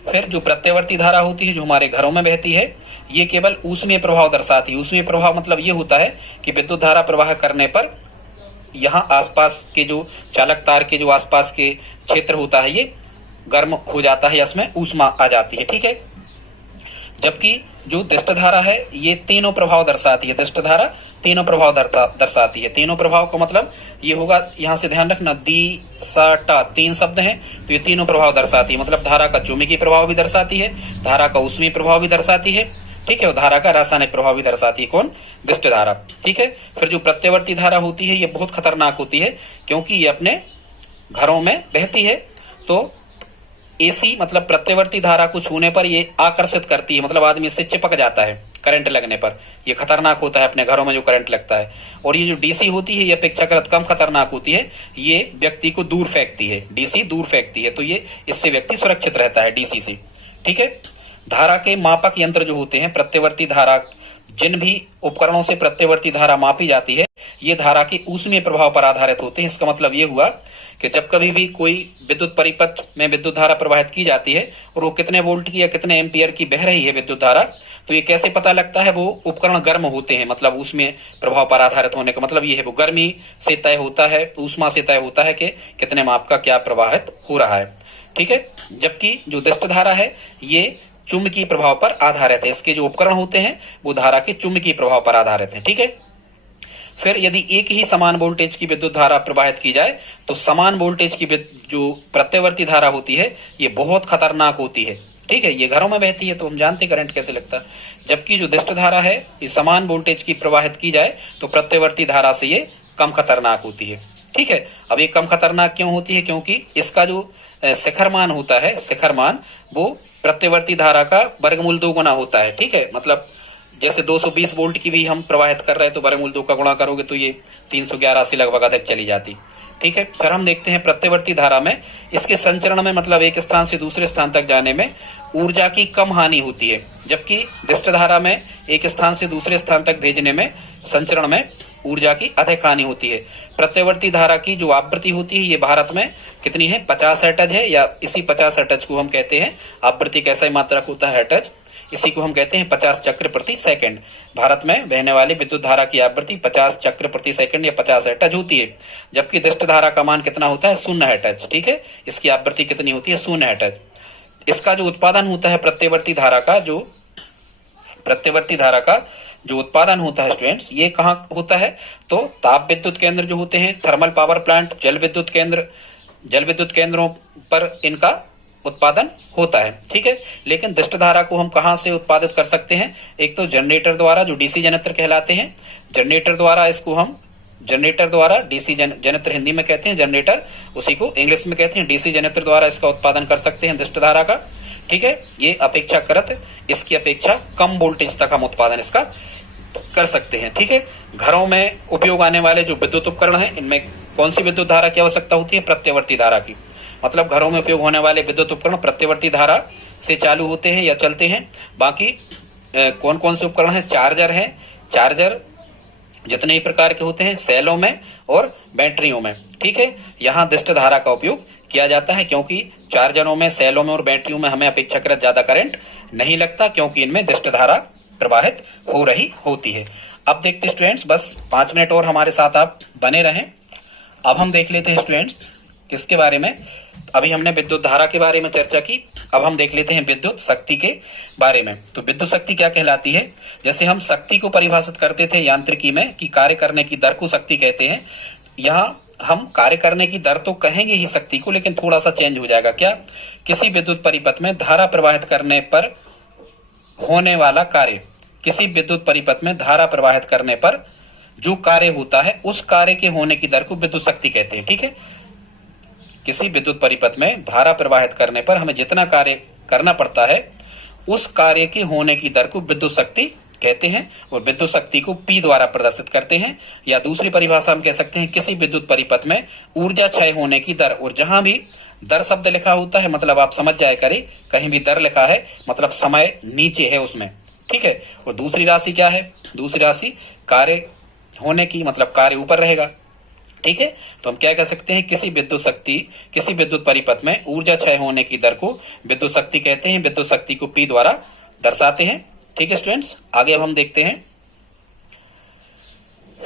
फिर जो प्रत्यवर्ती धारा होती है जो हमारे घरों में बहती है, ये केवल ऊष्मीय प्रभाव दर्शाती है। ऊष्मीय प्रभाव मतलब ये होता है कि विद्युत धारा प्रवाह करने पर यहाँ आसपास के जो चालक तार के जो आसपास के क्षेत्र होता है ये गर्म हो जाता है, इसमें ऊष्मा आ जाती है। ठीक है, जबकि जो दिष्ट धारा है ये तीनों प्रभाव दर्शाती है। दिष्ट धारा तीनों प्रभाव दर्शाती है। तीनों प्रभाव का मतलब ये होगा, यहाँ से ध्यान रखना, दी सा टा, तीन शब्द हैं तो ये तीनों प्रभाव दर्शाती है। मतलब धारा का चुंबकीय प्रभाव भी दर्शाती है, धारा का ऊष्मीय प्रभाव भी दर्शाती है। ठीक है, और धारा का रासायनिक प्रभाव भी दर्शाती है। कौन, दिष्ट धारा। ठीक है, फिर जो प्रत्यवर्ती धारा होती है ये बहुत खतरनाक होती है, क्योंकि ये अपने घरों में बहती है। तो एसी मतलब प्रत्यवर्ती धारा को छूने पर ये आकर्षित करती है, मतलब आदमी इससे चिपक जाता है करंट लगने पर। ये खतरनाक होता है अपने घरों में जो करंट लगता है। और ये जो डीसी होती है ये अपेक्षाकृत कम खतरनाक होती है, ये व्यक्ति को दूर फेंकती है। डीसी दूर फेंकती है, तो ये इससे व्यक्ति सुरक्षित रहता है डीसी से। ठीक है, धारा के मापक यंत्र जो होते हैं, प्रत्यवर्ती धारा जिन भी उपकरणों से प्रत्यवर्ती धारा मापी जाती है ये धारा के ऊष्मीय प्रभाव पर आधारित होते हैं। इसका मतलब ये हुआ कि जब कभी भी कोई विद्युत परिपथ में विद्युत धारा प्रवाहित की जाती है और वो कितने वोल्ट की या कितने एम्पियर की बह रही है विद्युत धारा, तो ये कैसे पता लगता है, वो उपकरण गर्म होते हैं। मतलब उसमें प्रभाव पर आधारित होने का मतलब ये है, वो गर्मी से तय होता है, ऊष्मा से तय होता है कि कितने माप का क्या प्रवाहित हो रहा है। ठीक है, जबकि जो दिष्ट धारा है ये चुंबकीय प्रभाव पर आधारित है। इसके जो उपकरण होते हैं वो धारा के चुंबकीय प्रभाव पर आधारित हैं। ठीक है, फिर यदि एक ही समान वोल्टेज की विद्युत धारा प्रवाहित की जाए तो समान वोल्टेज की जो प्रत्यवर्ती धारा होती है ये बहुत खतरनाक होती है। ठीक है, ये घरों में बहती है तो हम जानते करंट कैसे लगता है। जबकि जो दिष्ट धारा है ये समान वोल्टेज की प्रवाहित की जाए तो प्रत्यवर्ती धारा से ये कम खतरनाक होती है। ठीक है, अब ये कम खतरनाक क्यों होती है, क्योंकि इसका जो शिखर मान होता है, शिखर मान वो प्रत्यवर्ती धारा का वर्गमूल 2 गुना होता है। ठीक है, मतलब जैसे 220 वोल्ट की भी हम प्रवाहित कर रहे हैं तो वर्गमूल 2 का गुणा करोगे तो ये 311 से लगभग अधिक चली जाती। ठीक है, फिर हम देखते हैं प्रत्यवर्ती धारा में इसके संचरण में मतलब एक स्थान से दूसरे स्थान तक जाने में ऊर्जा की कम हानि होती है, जबकि दिष्ट धारा में एक स्थान से दूसरे स्थान तक भेजने में संचरण में ऊर्जा की अधिक हानि होती है। प्रत्यवर्ती धारा की जो आवृत्ति होती है ये भारत में कितनी है, 50 हर्ट्ज है, या इसी 50 हर्ट्ज को हम कहते हैं, आवृत्ति कैसा ही मात्रक होता है हर्ट्ज, इसी को हम कहते हैं 50 चक्र प्रति सेकंड। भारत में बहने वाली विद्युत धारा की आवृत्ति 50 चक्र प्रति सेकंड या 50 हर्ट्ज होती है, जबकि दिष्ट धारा का मान कितना होता है, 0 हर्ट्ज। ठीक है, इसकी आवृत्ति कितनी होती है, 0 हर्ट्ज। इसका जो उत्पादन होता है प्रत्यवर्ती धारा का जो उत्पादन होता है स्टूडेंट्स, ये कहाँ होता है? तो ताप विद्युत केंद्र जो होते हैं, थर्मल पावर प्लांट, जल विद्युत केंद्रों पर इनका उत्पादन होता है। ठीक है, लेकिन दृष्ट धारा को हम कहां से उत्पादित कर सकते हैं? एक तो जनरेटर द्वारा, जो डीसी जनरेटर कहलाते हैं, जनरेटर द्वारा डीसी जनरेटर हिंदी में कहते हैं जनरेटर, उसी को इंग्लिश में कहते हैं डीसी जनरेटर द्वारा इसका उत्पादन कर सकते हैं दृष्ट धारा का। ठीक है, ये अपेक्षाकृत इसकी अपेक्षा कम वोल्टेज तक हम उत्पादन इसका कर सकते हैं। ठीक है, घरों में उपयोग आने वाले जो विद्युत उपकरण हैं, इनमें कौन सी विद्युत धारा की आवश्यकता होती है? प्रत्यवर्ती धारा की। मतलब घरों में उपयोग होने वाले विद्युत उपकरण प्रत्यवर्ती धारा से चालू होते हैं या चलते हैं। बाकी कौन कौन से उपकरण हैं? चार्जर जितने ही प्रकार के होते हैं, सेलों में और बैटरियों में। ठीक है, यहाँ दृष्ट धारा का उपयोग किया जाता है, क्योंकि चार्जरों में, सेलों में और बैटरियों में हमें अपेक्षाकृत ज्यादा करंट नहीं लगता, क्योंकि इनमें दृष्ट धारा प्रवाहित हो रही होती है। अब देखते स्टूडेंट्स, बस 5 मिनट और हमारे साथ आप बने रहें। अब हम देख लेते हैं स्टूडेंट्स किसके बारे में? अभी हमने विद्युत धारा के बारे में चर्चा की, अब हम देख लेते हैं विद्युत शक्ति के बारे में। तो विद्युत शक्ति क्या कहलाती है? जैसे हम शक्ति को परिभाषित करते थे यांत्रिकी में कि कार्य करने की दर को शक्ति कहते हैं, यहाँ हम कार्य करने की दर तो कहेंगे ही शक्ति को, लेकिन थोड़ा सा चेंज हो जाएगा। क्या? किसी विद्युत परिपथ में धारा प्रवाहित करने पर होने वाला कार्य, किसी विद्युत परिपथ में धारा प्रवाहित करने पर जो कार्य होता है, उस कार्य के होने की दर को विद्युत शक्ति कहते हैं। ठीक है, किसी विद्युत परिपथ में धारा प्रवाहित करने पर हमें जितना कार्य करना पड़ता है, उस कार्य के होने की दर को विद्युत शक्ति कहते हैं, और विद्युत शक्ति को P द्वारा प्रदर्शित करते हैं। या दूसरी परिभाषा हम कह सकते हैं किसी विद्युत परिपथ में ऊर्जा क्षय होने की दर। और जहां भी दर शब्द लिखा होता है, मतलब आप समझ जाए करें, कहीं भी दर लिखा है मतलब समय नीचे है उसमें। ठीक है, और दूसरी राशि क्या है? दूसरी राशि कार्य होने की, मतलब कार्य ऊपर रहेगा। ठीक है, तो हम क्या कह सकते हैं? किसी विद्युत परिपथ में ऊर्जा क्षय होने की दर को विद्युत शक्ति कहते हैं। विद्युत शक्ति को P द्वारा दर्शाते हैं। ठीक है स्टूडेंट्स, आगे अब हम देखते हैं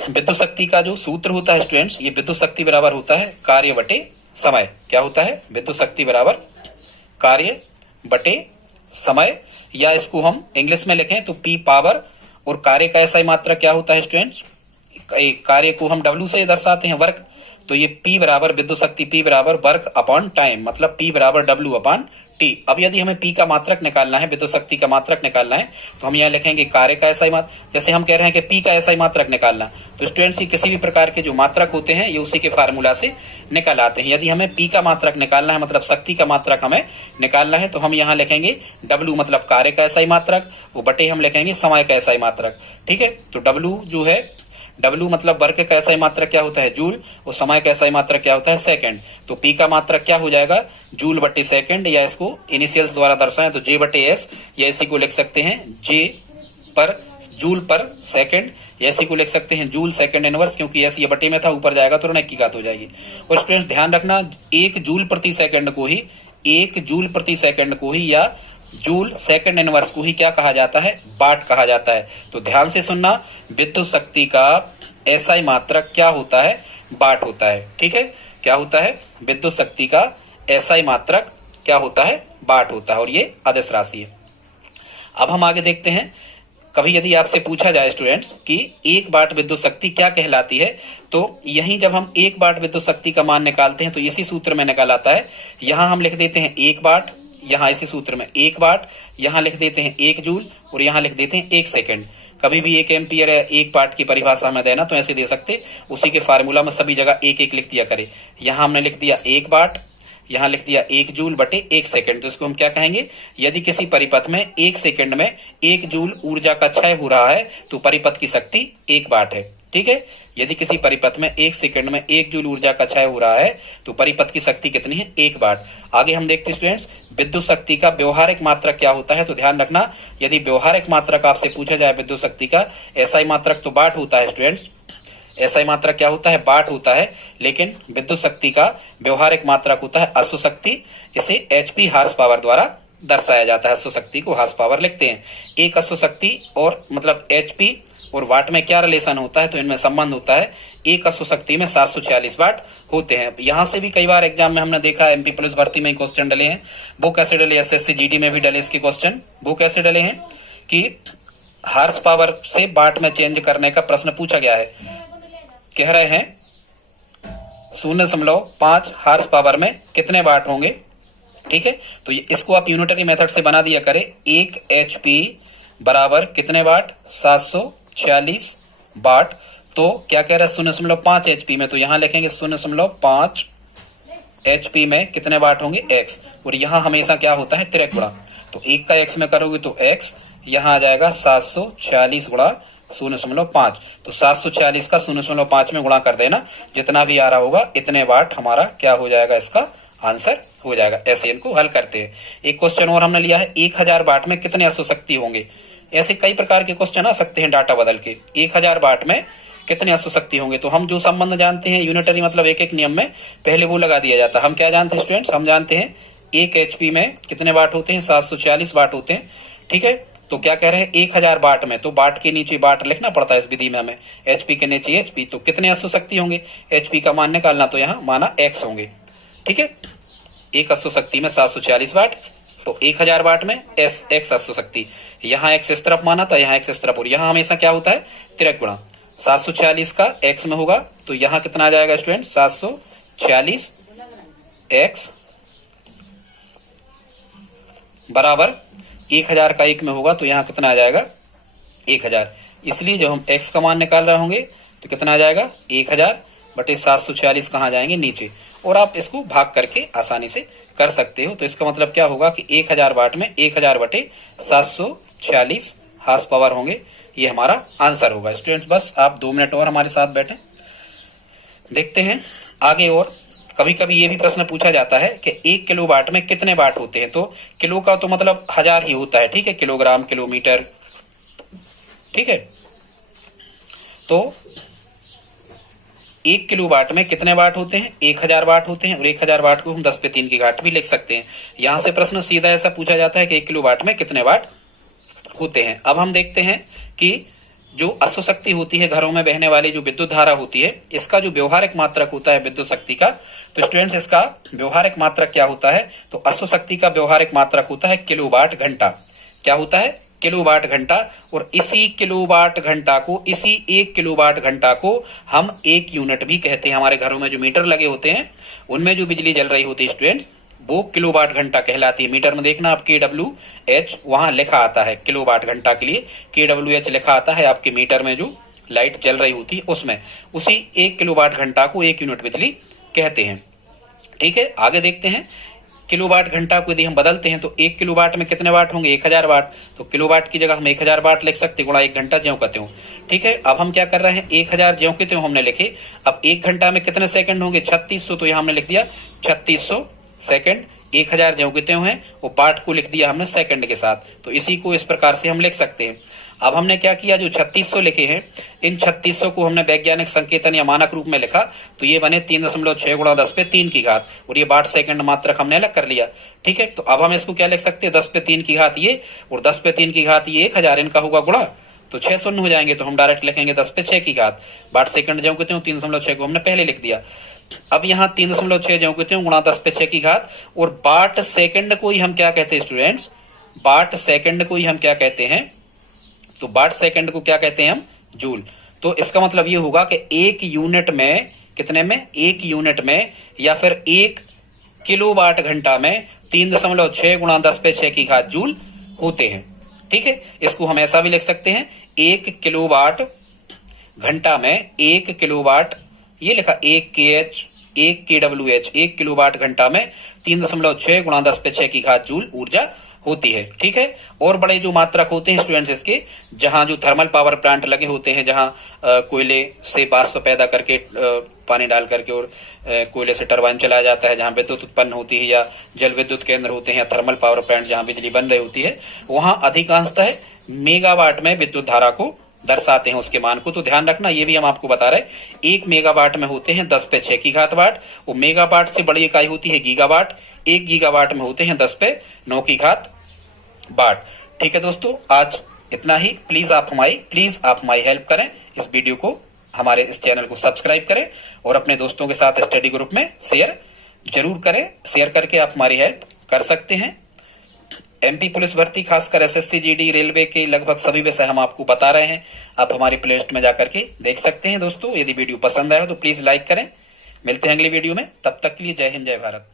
विद्युत शक्ति का जो सूत्र होता है स्टूडेंट्स, ये विद्युत शक्ति बराबर होता है कार्य बटे समय। क्या होता है? विद्युत शक्ति बराबर कार्य बटे समय, या इसको हम इंग्लिश में लिखें तो P पावर, और कार्य का ऐसा ही मात्रा क्या होता है स्टूडेंट्स? कार्य को हम W से दर्शाते हैं, वर्क। तो ये P बराबर विद्युत शक्ति P बराबर वर्क अपॉन टाइम, मतलब P बराबर W अपॉन T। अब यदि हमें P का मात्रक निकालना है, विद्युत शक्ति का मात्रक निकालना है, तो हम यहाँ लिखेंगे कार्य का ऐसा ही मात्रक। जैसे हम कह रहे हैं कि P का ऐसा ही मात्रक निकालना, तो स्टूडेंट्स की किसी भी प्रकार के जो मात्रक होते हैं ये उसी के फार्मूला से निकल आते हैं। यदि हमें P का मात्रक निकालना है, मतलब शक्ति का मात्रक हमें निकालना है, तो हम यहाँ लिखेंगे W मतलब कार्य का ऐसा ही मात्रक, वो बटे हम लिखेंगे समय का ऐसा ही मात्रक। ठीक है, तो W जो है, W मतलब वर्ग का ऐसा ही मात्रक क्या होता है? जूल, और समय का ऐसा ही मात्रक क्या होता है? सेकंड। तो P का मात्रक क्या हो जाएगा? जूल बटे सेकंड, या इसको इनिशियल्स द्वारा दर्शाएं तो J बटे S, या इसी को लिख सकते हैं जूल पर सेकंड, या इसी को लिख सकते हैं जूल सेकंड इनवर्स, क्योंकि S ये बटे में था, ऊपर जाएगा तो ऋणात्मक की घात हो जाएगी। और स्टूडेंट्स ध्यान रखना, 1 जूल प्रति सेकंड को ही या जूल सेकंड इनवर्स को ही क्या कहा जाता है? वाट कहा जाता है। तो ध्यान से सुनना, विद्युत शक्ति का एसआई मात्रक क्या होता है? वाट होता है। ठीक है, क्या होता है? विद्युत शक्ति का एसआई मात्रक क्या होता है? वाट होता है, और ये अदिश राशि है। अब हम आगे देखते हैं, कभी यदि आपसे पूछा जाए स्टूडेंट्स कि 1 वाट विद्युत शक्ति क्या कहलाती है, तो यहीं जब हम 1 वाट विद्युत शक्ति का मान निकालते हैं तो इसी सूत्र में निकाल आता है। यहां हम लिख देते हैं 1 वाट, यहाँ इसी सूत्र में 1 वाट, यहाँ लिख देते हैं 1 जूल, और यहाँ लिख देते हैं 1 सेकंड। कभी भी 1 एम्पियर या 1 वाट की परिभाषा में देना तो ऐसे दे सकते, उसी के फार्मूला में सभी जगह 1-1 लिख दिया करे। यहाँ हमने लिख दिया 1 वाट, यहाँ लिख दिया 1 जूल बटे 1 सेकंड। तो इसको हम क्या कहेंगे? यदि किसी परिपथ में 1 सेकंड में 1 जूल ऊर्जा का क्षय हो रहा है तो परिपथ की शक्ति 1 वाट है। ठीक है, यदि किसी परिपथ में 1 सेकंड में 1 जूल ऊर्जा का क्षय हो रहा है तो परिपथ की शक्ति कितनी है? 1 वाट। आगे हम देखते हैं स्टूडेंट्स, विद्युत शक्ति का व्यवहारिक मात्रक क्या होता है। तो ध्यान रखना, यदि व्यवहारिक मात्रक आपसे पूछा जाए विद्युत शक्ति का, एसआई मात्रक तो वाट होता है स्टूडेंट्स, एसआई मात्रक क्या होता है? वाट होता है। लेकिन विद्युत शक्ति का व्यवहारिक मात्रक होता है अश्व शक्ति, इसे HP हॉर्स पावर द्वारा दर्शाया जाता है। अश्व शक्ति को हार्स पावर लिखते हैं। एक अश्व शक्ति और मतलब एचपी और वाट में क्या रिलेशन होता है, तो इनमें संबंध होता है। एक अश्व शक्ति में 746 वाट होते हैं। यहां से भी कई बार एग्जाम में हमने देखा है, एमपी पुलिस भर्ती में क्वेश्चन डले हैं। वो कैसे डले, एसएससी जीडी में भी डले इसके क्वेश्चन। वो कैसे डले हैं कि हार्स पावर से वाट में चेंज करने का प्रश्न पूछा गया है। कह रहे हैं 0.5 हार्स पावर में कितने वाट होंगे, ठीक है। तो इसको आप यूनिटरी मेथड से बना दिया करें। 1 एचपी बराबर कितने वाट, 746 वाट। तो क्या कह रहा है 0.5 एचपी में, तो यहां लिखेंगे 0.5 एचपी में कितने वाट होंगे, एक्स। और यहां हमेशा क्या होता है, तिरक गुणा। तो 1 का एक्स में करोगे तो एक्स, यहां आ जाएगा 746 गुणा 0.5। तो 746 का 0.5 में गुणा कर देना, जितना भी आ रहा होगा इतने वाट हमारा क्या हो जाएगा, इसका आंसर हो जाएगा। ऐसे इनको हल करते हैं। एक क्वेश्चन और हमने लिया है, 1000 वाट में कितने अश्व शक्ति होंगे। ऐसे कई प्रकार के क्वेश्चन आ सकते हैं डाटा बदल के। 1000 वाट में कितने अश्व शक्ति होंगे, तो हम जो संबंध जानते हैं यूनिटरी मतलब एक एक नियम में पहले वो लगा दिया जाता है। हम क्या जानते हैं स्टूडेंट्स, हम जानते हैं 1 एचपी में कितने वाट होते हैं, 746 वाट होते हैं, ठीक है। तो क्या कह रहे हैं 1000 वाट में, तो वाट के नीचे वाट लिखना पड़ता है इस विधि में हमें, एचपी के नीचे एचपी। तो कितने अश्व शक्ति होंगे, एचपी का मान निकालना, तो यहाँ माना एक्स होंगे, ठीक है। एक अश्व शक्ति में 746 वाट, तो 1000 वाट में एक्स अश्व शक्ति। यहाँ एक्स इस तरफ माना था, यहाँ एक्स इस तरफ, और यहाँ हमेशा क्या होता है, तिरक गुणा। 746 का एक्स में होगा तो यहाँ कितना आ जाएगा स्टूडेंट, 746 एक्स बराबर 1000 का 1 में होगा तो यहाँ कितना आ जाएगा, 1000। इसलिए जब हम एक्स का मान निकाल रहे होंगे तो कितना आ जाएगा, 1000 बटे 746 कहाँ जाएंगे, नीचे। और आप इसको भाग करके आसानी से कर सकते हो। तो इसका मतलब क्या होगा कि 1000 वाट में 1000 बटे 746 हार्स पावर होंगे। ये हमारा आंसर होगा। स्टूडेंट्स बस आप 2 मिनट और हमारे साथ बैठे, देखते हैं आगे। और कभी कभी ये भी प्रश्न पूछा जाता है कि 1 किलो वाट में कितने वाट होते हैं। तो किलो का तो मतलब 1000 ही होता है, ठीक है, किलोग्राम, किलोमीटर, ठीक है। तो 1 किलो वाट में कितने वाट होते हैं, 1000 वाट होते हैं। और 1000 वाट को हम 10 पे 3 की घात भी लिख सकते हैं। यहां से प्रश्न सीधा ऐसा पूछा जाता है कि 1 किलो वाट में कितने वाट होते हैं। अब हम देखते हैं कि जो अश्व शक्ति होती है, घरों में बहने वाली जो विद्युत धारा होती है, इसका जो व्यवहारिक मात्रक होता है विद्युत शक्ति का, तो स्टूडेंट्स इसका व्यवहारिक मात्रक क्या होता है, तो अश्व शक्ति का व्यवहारिक मात्रक होता है किलोवाट घंटा। क्या होता है, किलोवाट घंटा। और इसी किलोवाट घंटा को, इसी 1 किलोवाट घंटा को हम 1 यूनिट भी कहते हैं। हमारे घरों में जो मीटर लगे होते हैं उनमें जो बिजली जल रही होती है स्टूडेंट्स, वो किलोवाट घंटा कहलाती है। मीटर में देखना आप KWH वहां लिखा आता है, किलोवाट घंटा के लिए KWH लिखा आता है आपके मीटर में जो लाइट जल रही होती है उसमें। उसी 1 किलोवाट घंटा को 1 यूनिट बिजली कहते हैं, ठीक है। आगे देखते हैं, किलोवाट घंटा को यदि हम बदलते हैं तो 1 किलोवाट में कितने वाट होंगे, 1000 वाट। तो किलोवाट की जगह हम 1000 वाट लिख सकते, गुणा 1 घंटा ज्यों कहते हो, ठीक है। अब हम क्या कर रहे हैं, 1000 ज्यों कहते हो हमने लिखे। अब 1 घंटा में कितने सेकंड होंगे, 3600। तो यहां हमने लिख दिया 3600 सेकंड। 1000 ज्यों कहते हैं वो वाट को लिख दिया हमने सेकंड के साथ। तो इसी को इस प्रकार से हम लिख सकते हैं। अब हमने क्या किया, जो 3600 लिखे हैं, इन 3600 को हमने वैज्ञानिक संकेतन या मानक रूप में लिखा, तो ये बने 3.6 गुणा 10 पे 3 की घात। और ये वाट सेकंड मात्रक हमने अलग कर लिया, ठीक है। तो अब हम इसको क्या लिख सकते हैं, 10 पे 3 की घात ये, और 10 पे 3 की घात ये 1000, इनका होगा गुणा, तो 6 शून्य हो जाएंगे। तो हम डायरेक्ट लिखेंगे 10 पे 6 की घात। वाट सेकंड जो कहते हो 3.6 को हमने पहले लिख दिया। अब यहाँ 3.6 जो कहते हैं गुणा 10 पे 6 की घात। और वाट सेकंड को ही हम क्या कहते हैं स्टूडेंट्स, वाट सेकंड को ही हम क्या कहते हैं, तो वाट सेकंड को क्या कहते हैं हम, जूल। तो इसका मतलब ये होगा कि 1 यूनिट में कितने में, 1 यूनिट में या फिर 1 किलोवाट घंटा में 3.6 गुणा 10 पे 6 की घात जूल होते हैं, ठीक है। इसको हम ऐसा भी लिख सकते हैं, 1 किलोवाट घंटा में 1 किलोवाट, ये लिखा 1 KH 1 KWH, 1 किलोवाट घंटा में 3.6 गुणा 10 पे 6 की घात जूल ऊर्जा होती है, ठीक है। और बड़े जो मात्रक होते हैं स्टूडेंट्स इसके, जहां जो थर्मल पावर प्लांट लगे होते हैं, जहां कोयले से वाष्प पैदा करके पानी डाल करके और कोयले से टरबाइन चलाया जाता है, जहां विद्युत उत्पन्न होती है, या जल विद्युत केंद्र होते हैं, थर्मल पावर प्लांट जहां बिजली बन रही होती है, वहां अधिकांशतः मेगावाट में विद्युत धारा को दर्शाते हैं उसके मान को। तो ध्यान रखना, ये भी हम आपको बता रहे हैं। 1 मेगावाट में होते हैं 10 पे 6 की घात वाट, वो मेगावाट से बड़ी इकाई होती है गीगावाट। 1 गीगावाट में होते हैं 10 पे 9 की घात वाट। ठीक है दोस्तों, आज इतना ही। प्लीज आप हमारी हेल्प करें, इस वीडियो को, हमारे इस चैनल को सब्सक्राइब करें और अपने दोस्तों के साथ स्टडी ग्रुप में शेयर जरूर करें। शेयर करके आप हमारी हेल्प कर सकते हैं। एमपी पुलिस भर्ती, खासकर एसएससी जीडी रेलवे के लगभग सभी विषय हम आपको बता रहे हैं। आप हमारी प्लेलिस्ट में जाकर के देख सकते हैं। दोस्तों, यदि वीडियो पसंद आया तो प्लीज लाइक करें। मिलते हैं अगली वीडियो में, तब तक के लिए जय हिंद, जय भारत।